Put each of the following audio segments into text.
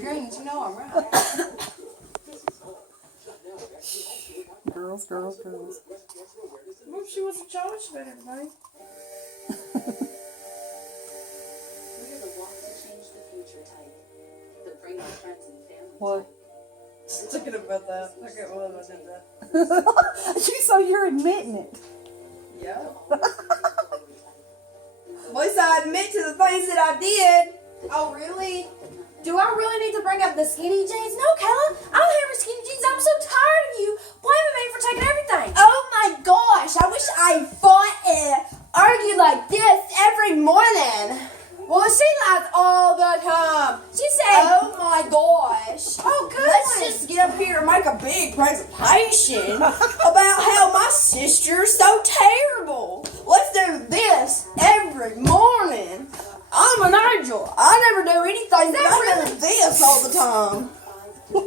Greens, you know I'm right. Girls. Well, she was a charge for everybody. We're the walk to change the future type. The bring our friends and family. What? Thinking about that. I can't believe I did that. So you're admitting it. Yeah. At least I admit to the things that I did. Oh, really? Do I really need to bring up the skinny jeans? No, Kayla. I don't have your skinny jeans. I'm so tired of you blaming me for taking everything. Oh my gosh. I wish I fought and argued like this every morning. Well, she lies all the time. She said, oh my gosh. Oh, good. Let's just get up here and make a big presentation about how my sister's so terrible. Let's do this every morning. I'm an angel. I never do anything, but I do this all the time.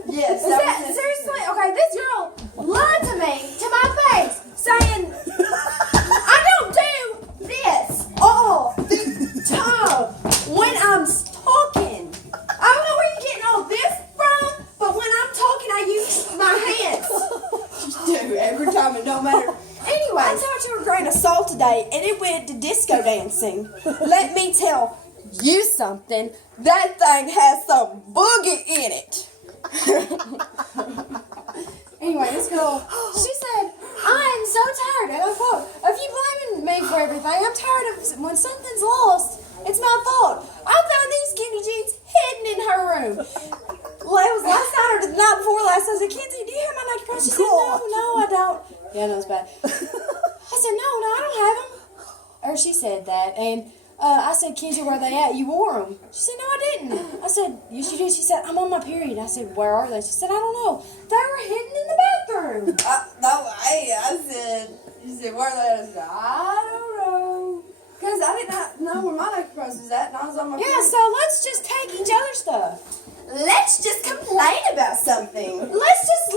Yes. Is that seriously? Okay, this girl lied to me, to my face, saying I don't do this all the time when I'm talking. I don't know where you're getting all this from, but when I'm talking, I use my hands. You do every time, it don't matter. Anyway, I thought you were going to Saul today, and it went to disco dancing. Let me tell you something. That thing has some boogie in it. Anyway, this girl, she said, I am so tired, and I quote, of you blaming me for everything. I'm tired of when something's lost, it's my fault. I found these skinny jeans hidden in her room. Well, it was last night or the night before last. I said, Kenzie, do you have my Nike Pro? She said, no, I don't. Yeah, no, it's bad. I said, no, I don't have them. Or she said that, and I said, Kenzie, where are they at? You wore them. She said, no, I didn't. I said, yes, you did. She said, I'm on my period. I said, where are they? She said, I don't know. They were hidden in the bathroom. I said, you said, where are they? I said, I don't know. Because I did not know where my Nike Pros was at, and I was on my period. Yeah, so let's just take each other's stuff. Let's just complain about something. Let's just